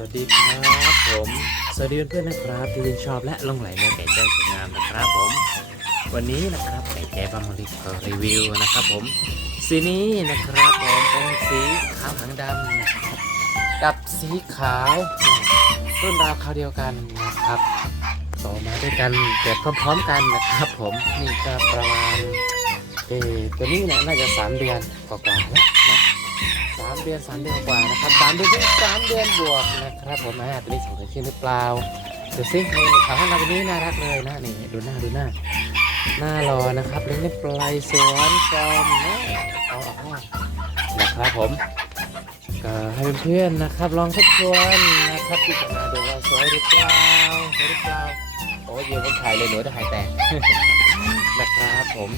วัสดีครับผม สวัสดีเพื่อนๆนะครับที่ชื่นชอบและลงไหลในไก่แจ้สวยงามนะครับผม วันนี้นะครับไก่แจ้บามะลิขอรีวิวนะครับผม สีนี้นะครับผมเป็นสีขาวหางดำนะครับกับสีขาวรุ่นราวคราวเดียวกันนะครับต่อมาด้วยกันเกิดพร้อมๆกันนะครับ ผมนี่ก็ประมาณเออตัวนี้เนี่ยน่าจะสามเดือนกว่าๆแล้วนะ สามเดือนสามเดือนกว่านะครับสามเดือนถึงสามเดือนบวกนะครับผมอ่าตัวนี้สวยขึ้นหรือเปล่าดูสินี่ขาวข้างหน้าตัวนี้น่ารักเลยนะนี่ดูหน้าดูหน้าหน้ารอนะครับเล็กนิดปลายสวนจอมนะเอาออกมานะครับผมก็ให้เพื่อนๆนะครับลองทบทวนนะครับพิจารณาดูว่าสวยหรือเปล่าสวยหรือเปล่าโอ้ยเดี๋ยวผมถ่ายเลยหนูจะถ่ายแตก นะครับผม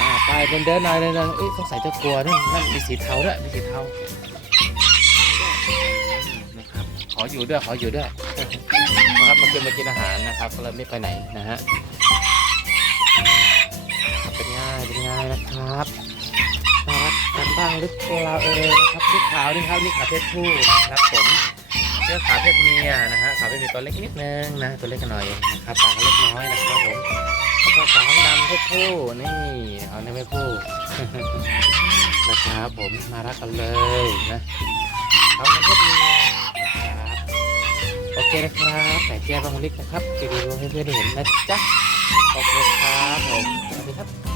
อ่าไปเดินเดินๆหน่อยเดินๆเอ้ยสงสัยจะกลัวนั่นนั่นมีสีเทาด้วยมีสีเทานะครับขออยู่ด้วยขออยู่ด้วยนะครับมากินมากินอาหารนะครับ ก็เลยไม่ไปไหนนะฮะเป็นง่ายเป็นง่ายนะครับน่ารักกันบ้างหรือเปล่าเออนะครับชุดขาวนี่ครับนี่ขาเพศผู้นะครับผมเสื้อขาเพศเมียนะฮะขาเพศเมียตัวเล็กนิดนึงนะตัวเล็กกันหน่อยนะครับปากเล็กน้อยนะครับผม แล้วสาวดำเพศผู้นี่เอาในไม่ผู้นะครับผมมารักกันเลยนะเอาในเพศเมียนะครับโอเคนะครับใส่แก้บางลิกนะครับจะรีวิวให้เพื่อนเห็นนะจ๊ะโอเคครับผมสวัสดีครับ